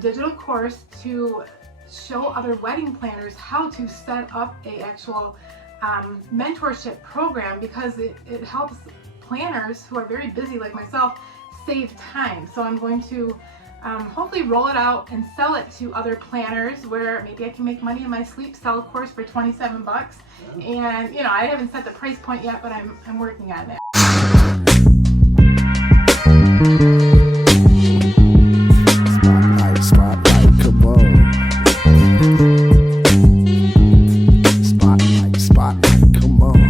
digital course to show other wedding planners how to set up a actual mentorship program, because it helps planners who are very busy like myself save time. So I'm going to hopefully roll it out and sell it to other planners, where maybe I can make money in my sleep, sell a course for 27 bucks. And you know, I haven't set the price point yet, but I'm working on that. Spotlight, come on. Spotlight, come on.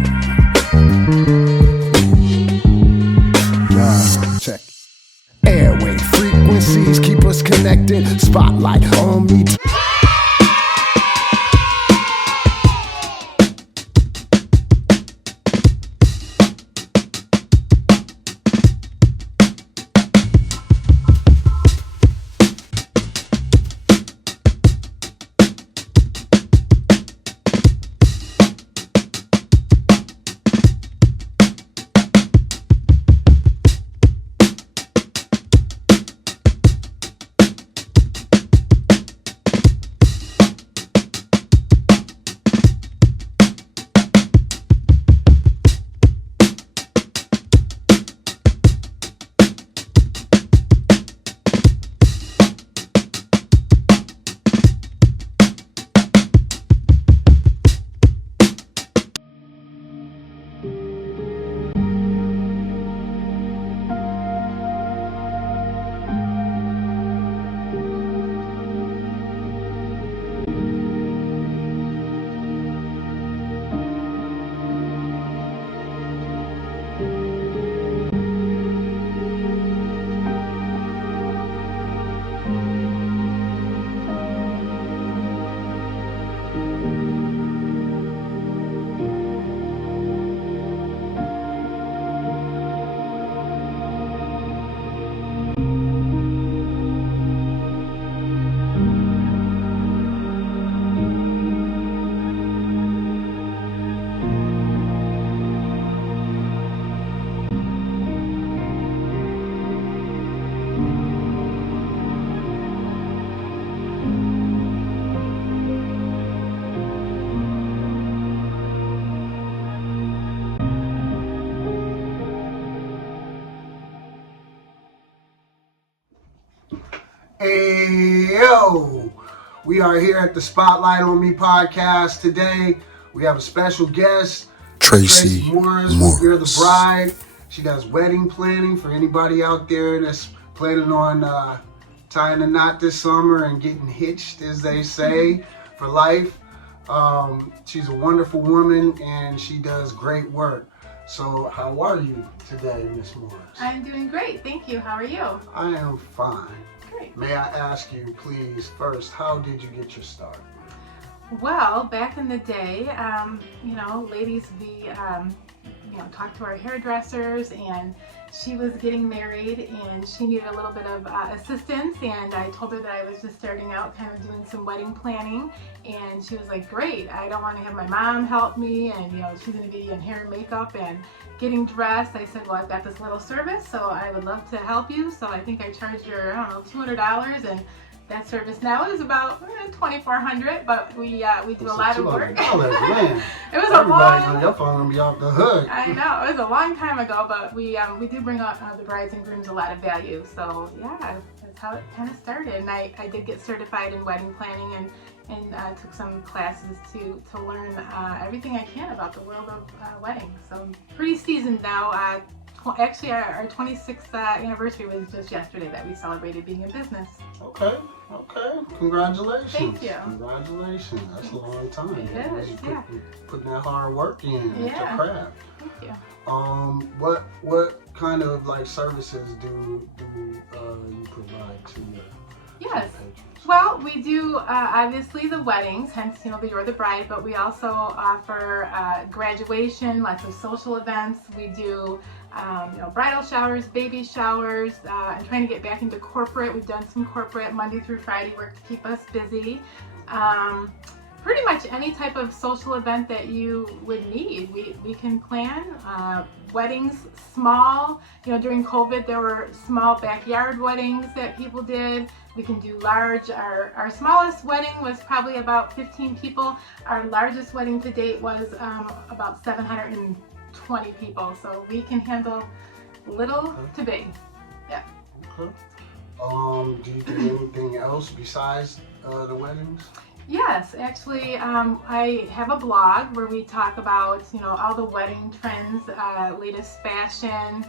Yeah, check. Airway frequencies keep us connected. Spotlight on me. Hey, yo! We are here at the Spotlight on Me podcast today. We have a special guest, Tracy Morris. You're the bride. She does wedding planning for anybody out there that's planning on tying a knot this summer and getting hitched, as they say, for life. She's a wonderful woman and she does great work. So how are you today, Miss Morris? I'm doing great, thank you. How are you? I am fine. Great. May I ask you, please, first, how did you get your start? Well, back in the day, you know, ladies, we, you know, talked to our hairdressers, and she was getting married and she needed a little bit of assistance, and I told her that I was just starting out kind of doing some wedding planning, and she was like, great, I don't want to have my mom help me, and you know, she's going to be in hair and makeup and getting dressed. I said, well, I've got this little service, so I would love to help you. So I think I charged her, I don't know, $200, and that service now is about $2,400, but we do a lot of work. Man. It was Everybody's on your phone gonna be off the hook. I know, it was a long time ago, but we do bring up the brides and grooms a lot of value. So yeah, that's how it kind of started. And I did get certified in wedding planning, and took some classes to learn everything I can about the world of weddings. So I'm pretty seasoned now. Actually, our 26th anniversary was just yesterday that we celebrated being in business. Okay. Congratulations. Thank you. Congratulations. That's a long time. It is, yeah. Putting that hard work in with your craft. Thank you. What kind of like services do you provide to your Yes. patrons? Well, we do obviously the weddings, hence, you know, You're the Bride, but we also offer graduation, lots of social events. We do, you know, bridal showers, baby showers. I'm trying to get back into corporate. We've done some corporate Monday through Friday work to keep us busy. Pretty much any type of social event that you would need, we can plan. Weddings, small, you know, during COVID there were small backyard weddings that people did. We can do large. Our smallest wedding was probably about 15 people. Our largest wedding to date was about 720 people. So we can handle little to big. Yeah. Okay. Do you do anything else besides the weddings? Yes, actually, I have a blog where we talk about, all the wedding trends, latest fashion,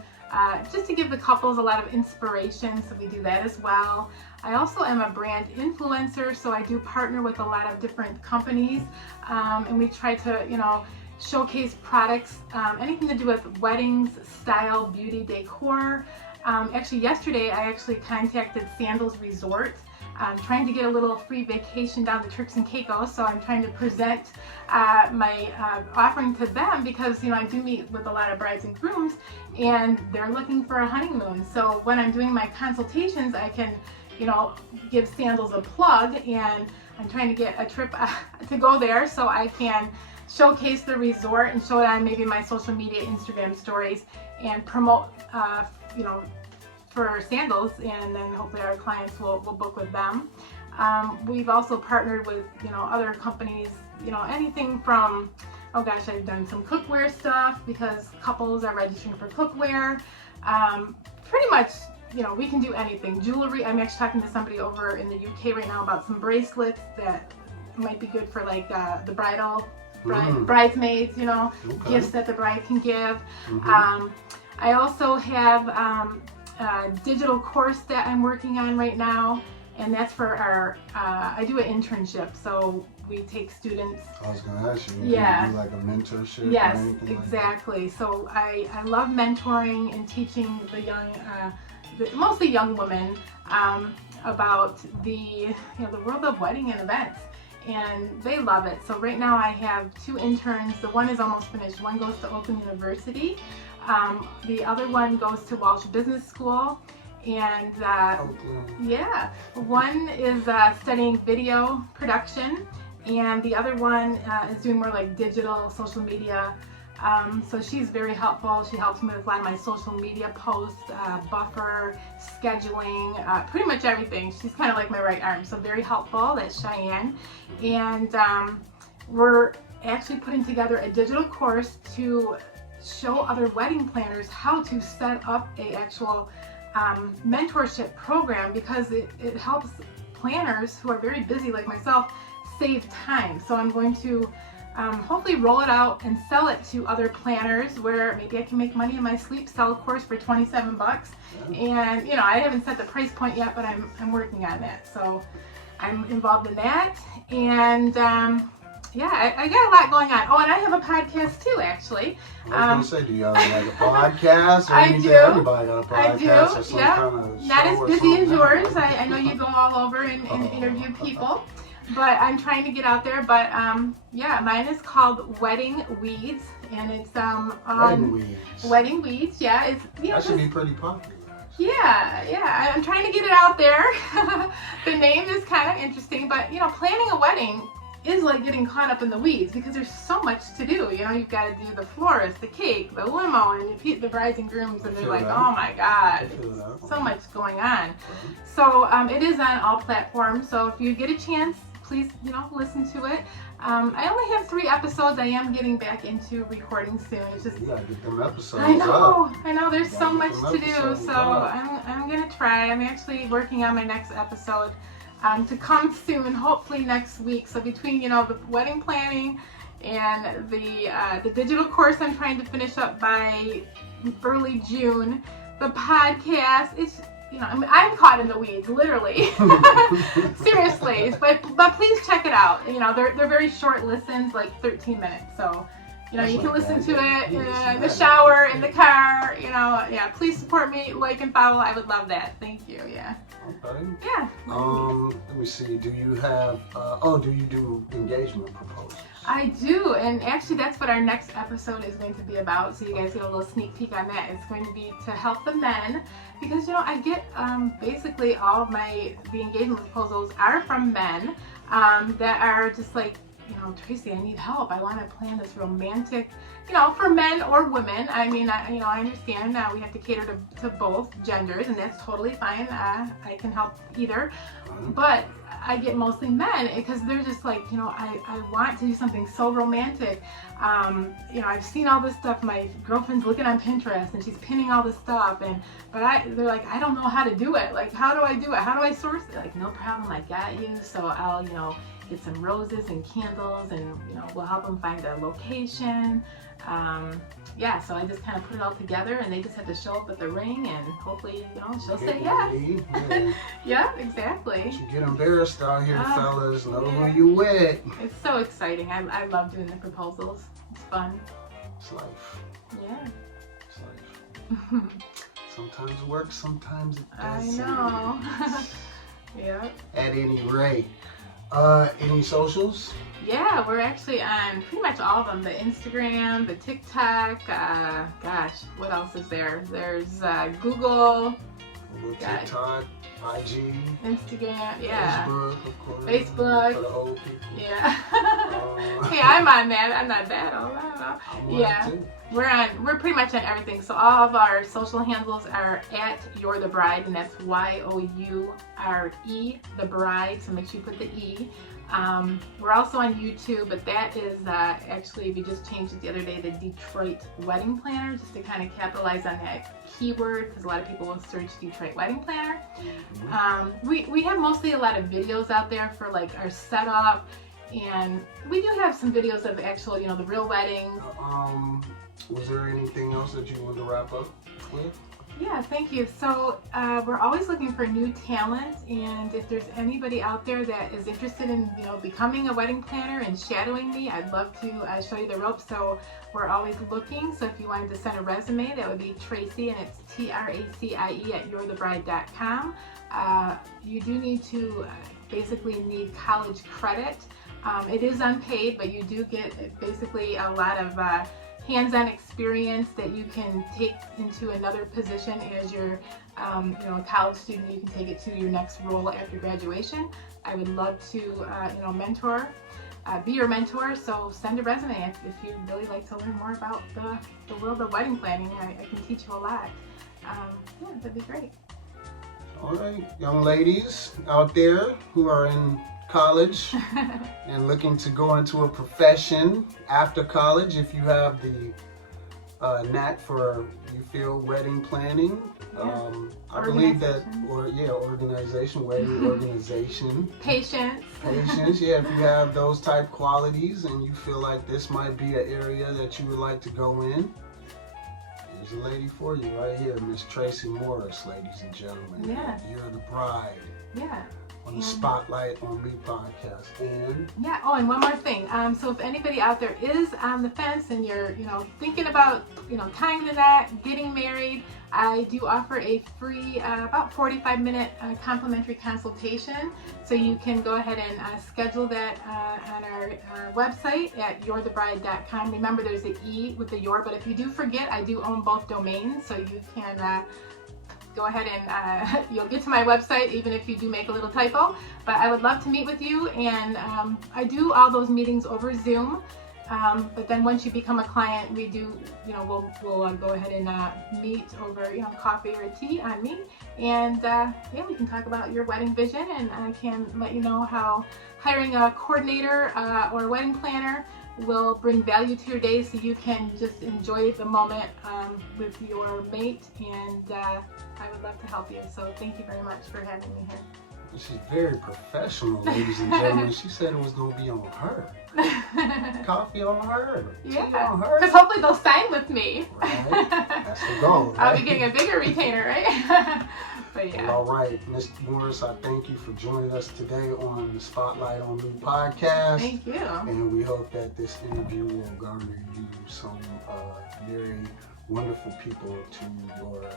just to give the couples a lot of inspiration. So we do that as well. I also am a brand influencer, so I do partner with a lot of different companies, and we try to, showcase products, anything to do with weddings, style, beauty, decor. Actually, yesterday I actually contacted Sandals Resort. I'm trying to get a little free vacation down to Turks and Caicos, so I'm trying to present my offering to them because I do meet with a lot of brides and grooms, and they're looking for a honeymoon. So when I'm doing my consultations, I can, give Sandals a plug, and I'm trying to get a trip to go there so I can showcase the resort and show it on maybe my social media, Instagram stories, and promote, for Sandals, and then hopefully our clients will book with them. We've also partnered with, other companies, anything from, I've done some cookware stuff because couples are registering for cookware. Pretty much, we can do anything. Jewelry, I'm actually talking to somebody over in the UK right now about some bracelets that might be good for like the bridesmaids, gifts that the bride can give. I also have a digital course that I'm working on right now, and that's for our, I do an internship, so we take students. I was going to ask you, yeah. Do you do like a mentorship? Yes, or anything exactly. Like so I love mentoring and teaching the young, mostly young women, about the world of wedding and events. And they love it. So right now I have 2 interns. The one is almost finished. One goes to Open University. The other one goes to Walsh Business School. And yeah, one is studying video production, and the other one is doing more like digital social media. So she's very helpful. She helps me with a lot of my social media posts, buffer, scheduling, pretty much everything. She's kind of like my right arm, so very helpful. That's Cheyenne. And we're actually putting together a digital course to show other wedding planners how to set up a actual mentorship program, because it helps planners who are very busy like myself save time. So I'm going to hopefully roll it out and sell it to other planners where maybe I can make money in my sleep, sell a course for 27 bucks. And I haven't set the price point yet, but I'm working on that. So I'm involved in that. And yeah, I got a lot going on. Oh, and I have a podcast too, actually. I was going to say, do you have like a podcast? Or I do. Everybody got a podcast. I do, or some yeah. kind of Not as show or busy as something. yours. I know you go all over and interview people. But I'm trying to get out there. But yeah, mine is called Wedding Weeds, and it's on Wedding Weeds. Wedding Weeds. Yeah, it's That should be pretty popular. Yeah. I'm trying to get it out there. The name is kind of interesting, but planning a wedding is like getting caught up in the weeds because there's so much to do. You've got to do the florist, the cake, the limo, and the brides and grooms, and they're like, oh my God, so much going on. So it is on all platforms. So if you get a chance, please, listen to it. I only have 3 episodes. I am getting back into recording soon. It's just, you gotta get them episodes I know. up. I know. There's so much to do. episodes So up. I'm gonna try. I'm actually working on my next episode to come soon, hopefully next week. So between the wedding planning and the digital course I'm trying to finish up by early June, the podcast, it's I'm caught in the weeds, literally. Seriously, but please check it out. They're very short listens, like 13 minutes. So you can listen to it in the shower, in the car. Yeah. Please support me, like and follow. I would love that. Thank you. Yeah. Okay. Yeah. Let me see. Do you have? Do you do engagement proposals? I do, and actually that's what our next episode is going to be about, so you guys get a little sneak peek on that. It's going to be to help the men, because I get basically all of the engagement proposals are from men that are just like Tracy, I need help. I want to plan this romantic, for men or women. I mean, I understand we have to cater to both genders, and that's totally fine. I can help either, but I get mostly men because they're just like, I want to do something so romantic. I've seen all this stuff. My girlfriend's looking on Pinterest and she's pinning all this stuff, they're like, I don't know how to do it. Like, how do I do it? How do I source it? Like, no problem, I got you. So I'll, get some roses and candles, and we'll help them find a location. So I just kind of put it all together, and they just have to show up at the ring, and hopefully, she'll say yes. Yeah. Yeah, exactly. You get embarrassed out here, fellas. Know who you with. It's so exciting. I love doing the proposals. It's fun. It's life. Yeah. It's life. Sometimes it works, sometimes it doesn't. I know. Yeah. At any rate. Any socials? Yeah, we're actually on pretty much all of them. The Instagram, the TikTok, what else is there? There's Google, TikTok, IG, Instagram, yeah. Facebook, of course. Facebook. For the old people. Yeah. Hey, I'm on that. I'm not that old. I don't know. Yeah. We're pretty much on everything. So all of our social handles are at You're the Bride, and that's YOURE, the bride. So make sure you put the E. We're also on YouTube, but that is actually, we just changed it the other day, the Detroit Wedding Planner, just to kind of capitalize on that keyword, because a lot of people will search Detroit Wedding Planner. We have mostly a lot of videos out there for like our setup, and we do have some videos of actual, the real wedding. Was there anything else that you wanted to wrap up with? Yeah, thank you. So we're always looking for new talent, and if there's anybody out there that is interested in becoming a wedding planner and shadowing me, I'd love to show you the ropes. So we're always looking. So if you wanted to send a resume, that would be Tracy, and it's TRACIE at yourthebride.com. You do need to basically need college credit. It is unpaid, but you do get basically a lot of hands-on experience that you can take into another position as you're a college student. You can take it to your next role after graduation. I would love to mentor, be your mentor. So send a resume if you'd really like to learn more about the world of wedding planning. I can teach you a lot. Yeah, that'd be great. All right, young ladies out there who are in college and looking to go into a profession after college, if you have the knack for, wedding planning, I believe that, wedding organization. Patience, yeah, if you have those type qualities and you feel like this might be an area that you would like to go in, there's a lady for you right here, Miss Tracy Morris, ladies and gentlemen. Yeah. You're the Bride. Yeah. On the Spotlight on Me podcast. And and one more thing. So if anybody out there is on the fence and you're thinking about tying the knot, getting married, I do offer a free about 45-minute complimentary consultation. So you can go ahead and schedule that on our website at yourthebride.com. Remember, there's an E with the your, but if you do forget, I do own both domains, so you can go ahead and you'll get to my website even if you do make a little typo. But I would love to meet with you, and I do all those meetings over Zoom. But then once you become a client, we do, we'll go ahead and meet over, coffee or tea on me, and we can talk about your wedding vision, and I can let you know how hiring a coordinator or a wedding planner will bring value to your day, so you can just enjoy the moment with your mate, and I would love to help you. So thank you very much for having me here. She's very professional, ladies and gentlemen. She said it was going to be on her. Coffee on her. Tea on her. Because hopefully they'll sign with me. Right. That's the goal. Right? I'll be getting a bigger retainer, right? But yeah. Well, all right, Ms. Morris, I thank you for joining us today on the Spotlight on Me podcast. Thank you. And we hope that this interview will garner you some very wonderful people to your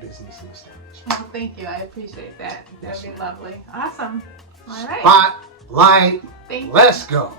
business and establishment. Well, thank you. I appreciate that. That'd be lovely. Awesome. All right. Spotlight. Thank you. Let's go.